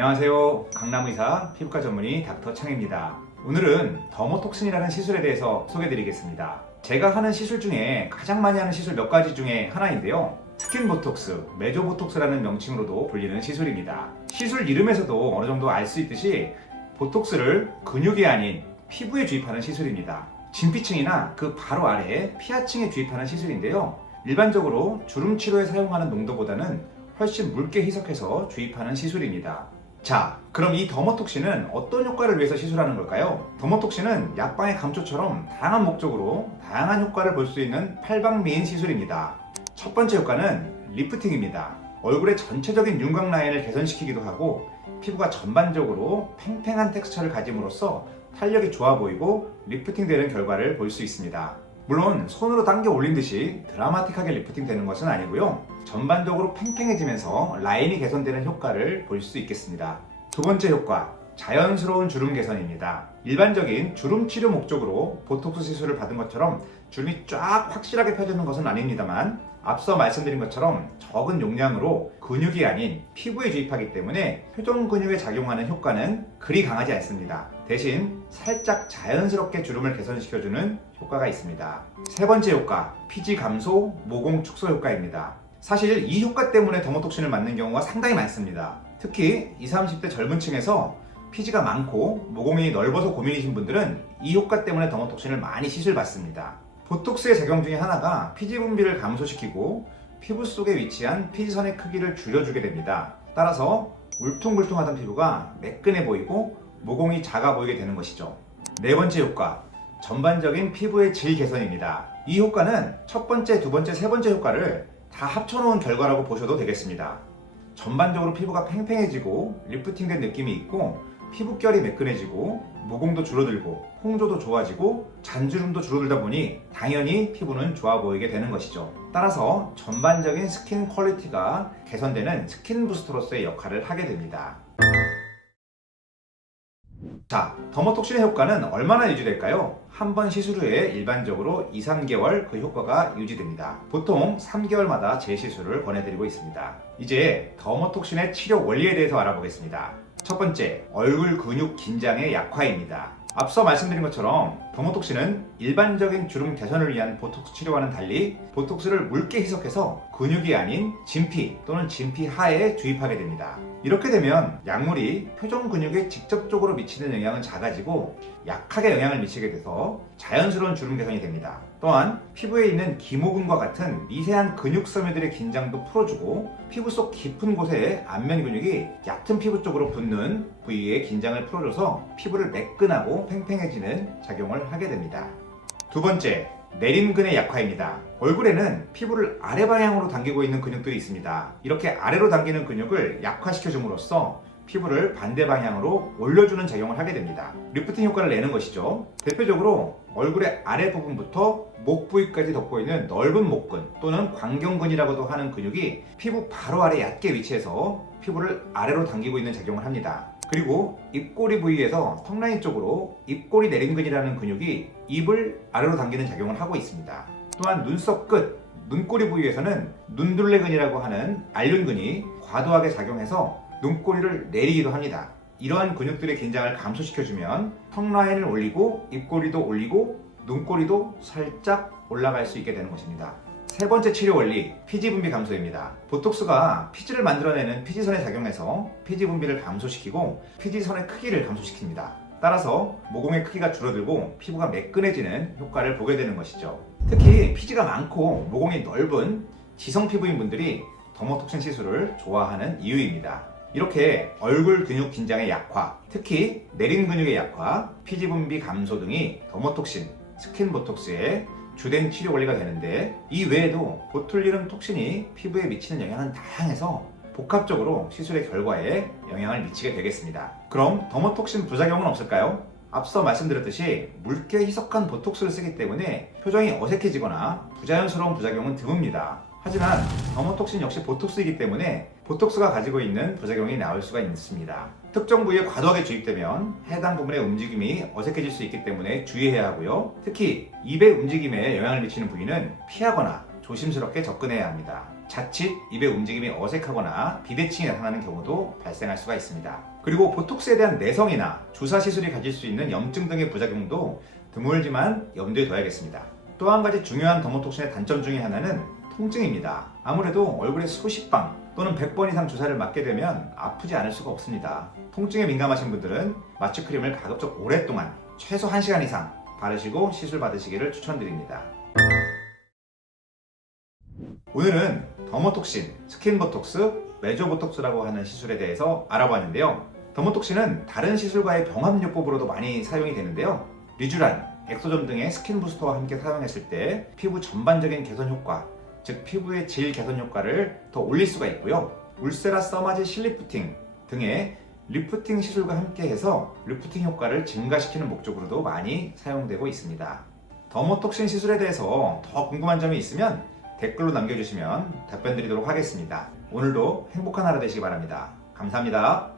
안녕하세요. 강남의사 피부과 전문의 닥터 창입니다. 오늘은 더모톡신이라는 시술에 대해서 소개해드리겠습니다. 제가 하는 시술 중에 가장 많이 하는 시술 몇 가지 중에 하나인데요. 스킨보톡스, 메조보톡스라는 명칭으로도 불리는 시술입니다. 시술 이름에서도 어느 정도 알 수 있듯이 보톡스를 근육이 아닌 피부에 주입하는 시술입니다. 진피층이나 그 바로 아래 피하층에 주입하는 시술인데요. 일반적으로 주름 치료에 사용하는 농도보다는 훨씬 묽게 희석해서 주입하는 시술입니다. 자, 그럼 이 더모톡신은 어떤 효과를 위해서 시술하는 걸까요? 더모톡신은 약방의 감초처럼 다양한 목적으로 다양한 효과를 볼 수 있는 팔방미인 시술입니다. 첫 번째 효과는 리프팅입니다. 얼굴의 전체적인 윤곽 라인을 개선시키기도 하고 피부가 전반적으로 팽팽한 텍스처를 가짐으로써 탄력이 좋아 보이고 리프팅되는 결과를 볼 수 있습니다. 물론 손으로 당겨 올린 듯이 드라마틱하게 리프팅 되는 것은 아니고요. 전반적으로 팽팽해지면서 라인이 개선되는 효과를 볼 수 있겠습니다. 두 번째 효과, 자연스러운 주름 개선입니다. 일반적인 주름 치료 목적으로 보톡스 시술을 받은 것처럼 주름이 쫙 확실하게 펴지는 것은 아닙니다만 앞서 말씀드린 것처럼 적은 용량으로 근육이 아닌 피부에 주입하기 때문에 표정 근육에 작용하는 효과는 그리 강하지 않습니다. 대신 살짝 자연스럽게 주름을 개선시켜주는 효과가 있습니다. 세 번째 효과, 피지 감소, 모공 축소 효과입니다. 사실 이 효과 때문에 더모톡신을 맞는 경우가 상당히 많습니다. 특히 20, 30대 젊은 층에서 피지가 많고 모공이 넓어서 고민이신 분들은 이 효과 때문에 더모톡신을 많이 시술받습니다. 보톡스의 작용 중에 하나가 피지 분비를 감소시키고 피부 속에 위치한 피지선의 크기를 줄여주게 됩니다. 따라서 울퉁불퉁하던 피부가 매끈해 보이고 모공이 작아 보이게 되는 것이죠. 네 번째 효과, 전반적인 피부의 질 개선입니다. 이 효과는 첫 번째, 두 번째, 세 번째 효과를 다 합쳐놓은 결과라고 보셔도 되겠습니다. 전반적으로 피부가 팽팽해지고 리프팅된 느낌이 있고 피부결이 매끈해지고 모공도 줄어들고 홍조도 좋아지고 잔주름도 줄어들다 보니 당연히 피부는 좋아 보이게 되는 것이죠. 따라서 전반적인 스킨 퀄리티가 개선되는 스킨 부스터로서의 역할을 하게 됩니다. 자, 더모톡신의 효과는 얼마나 유지될까요? 한 번 시술 후에 일반적으로 2, 3개월 그 효과가 유지됩니다. 보통 3개월마다 재시술을 권해드리고 있습니다. 이제 더모톡신의 치료 원리에 대해서 알아보겠습니다. 첫 번째, 얼굴 근육 긴장의 약화입니다. 앞서 말씀드린 것처럼 더모톡신은 일반적인 주름 개선을 위한 보톡스 치료와는 달리 보톡스를 묽게 희석해서 근육이 아닌 진피 또는 진피 하에 주입하게 됩니다. 이렇게 되면 약물이 표정 근육에 직접적으로 미치는 영향은 작아지고 약하게 영향을 미치게 돼서 자연스러운 주름 개선이 됩니다. 또한 피부에 있는 기모근과 같은 미세한 근육 섬유들의 긴장도 풀어주고 피부 속 깊은 곳에 안면 근육이 얕은 피부 쪽으로 붙는 부위의 긴장을 풀어줘서 피부를 매끈하고 팽팽해지는 작용을 하게 됩니다. 두 번째, 내림근의 약화입니다. 얼굴에는 피부를 아래 방향으로 당기고 있는 근육들이 있습니다. 이렇게 아래로 당기는 근육을 약화시켜줌으로써 피부를 반대 방향으로 올려주는 작용을 하게 됩니다. 리프팅 효과를 내는 것이죠. 대표적으로 얼굴의 아래 부분부터 목 부위까지 덮고 있는 넓은 목근 또는 광경근이라고도 하는 근육이 피부 바로 아래 얕게 위치해서 피부를 아래로 당기고 있는 작용을 합니다. 그리고 입꼬리 부위에서 턱라인 쪽으로 입꼬리 내림근이라는 근육이 입을 아래로 당기는 작용을 하고 있습니다. 또한 눈썹 끝, 눈꼬리 부위에서는 눈둘레근이라고 하는 알륜근이 과도하게 작용해서 눈꼬리를 내리기도 합니다. 이러한 근육들의 긴장을 감소시켜주면 턱라인을 올리고 입꼬리도 올리고 눈꼬리도 살짝 올라갈 수 있게 되는 것입니다. 세 번째 치료 원리, 피지 분비 감소입니다. 보톡스가 피지를 만들어내는 피지선에 작용해서 피지 분비를 감소시키고 피지선의 크기를 감소시킵니다. 따라서 모공의 크기가 줄어들고 피부가 매끈해지는 효과를 보게 되는 것이죠. 특히 피지가 많고 모공이 넓은 지성 피부인 분들이 더모톡신 시술을 좋아하는 이유입니다. 이렇게 얼굴 근육 긴장의 약화, 특히 내림 근육의 약화, 피지 분비 감소 등이 더모톡신, 스킨보톡스의 주된 치료 원리가 되는데 이 외에도 보툴리눔 톡신이 피부에 미치는 영향은 다양해서 복합적으로 시술의 결과에 영향을 미치게 되겠습니다. 그럼 더모톡신 부작용은 없을까요? 앞서 말씀드렸듯이 묽게 희석한 보톡스를 쓰기 때문에 표정이 어색해지거나 부자연스러운 부작용은 드뭅니다. 하지만 더모톡신 역시 보톡스이기 때문에 보톡스가 가지고 있는 부작용이 나올 수가 있습니다. 특정 부위에 과도하게 주입되면 해당 부분의 움직임이 어색해질 수 있기 때문에 주의해야 하고요. 특히 입의 움직임에 영향을 미치는 부위는 피하거나 조심스럽게 접근해야 합니다. 자칫 입의 움직임이 어색하거나 비대칭이 나타나는 경우도 발생할 수가 있습니다. 그리고 보톡스에 대한 내성이나 주사 시술이 가질 수 있는 염증 등의 부작용도 드물지만 염두에 둬야겠습니다. 또 한 가지 중요한 더모톡신의 단점 중에 하나는 통증입니다. 아무래도 얼굴에 수십 방 또는 100번 이상 주사를 맞게 되면 아프지 않을 수가 없습니다. 통증에 민감하신 분들은 마취 크림을 가급적 오랫동안 최소 1시간 이상 바르시고 시술 받으시기를 추천드립니다. 오늘은 더모톡신, 스킨보톡스, 메조보톡스라고 하는 시술에 대해서 알아봤는데요. 더모톡신은 다른 시술과의 병합요법으로도 많이 사용이 되는데요. 리쥬란, 엑소점 등의 스킨 부스터와 함께 사용했을 때 피부 전반적인 개선 효과, 즉 피부의 질 개선 효과를 더 올릴 수가 있고요. 울세라 써마지 실리프팅 등의 리프팅 시술과 함께 해서 리프팅 효과를 증가시키는 목적으로도 많이 사용되고 있습니다. 더모톡신 시술에 대해서 더 궁금한 점이 있으면 댓글로 남겨주시면 답변 드리도록 하겠습니다. 오늘도 행복한 하루 되시기 바랍니다. 감사합니다.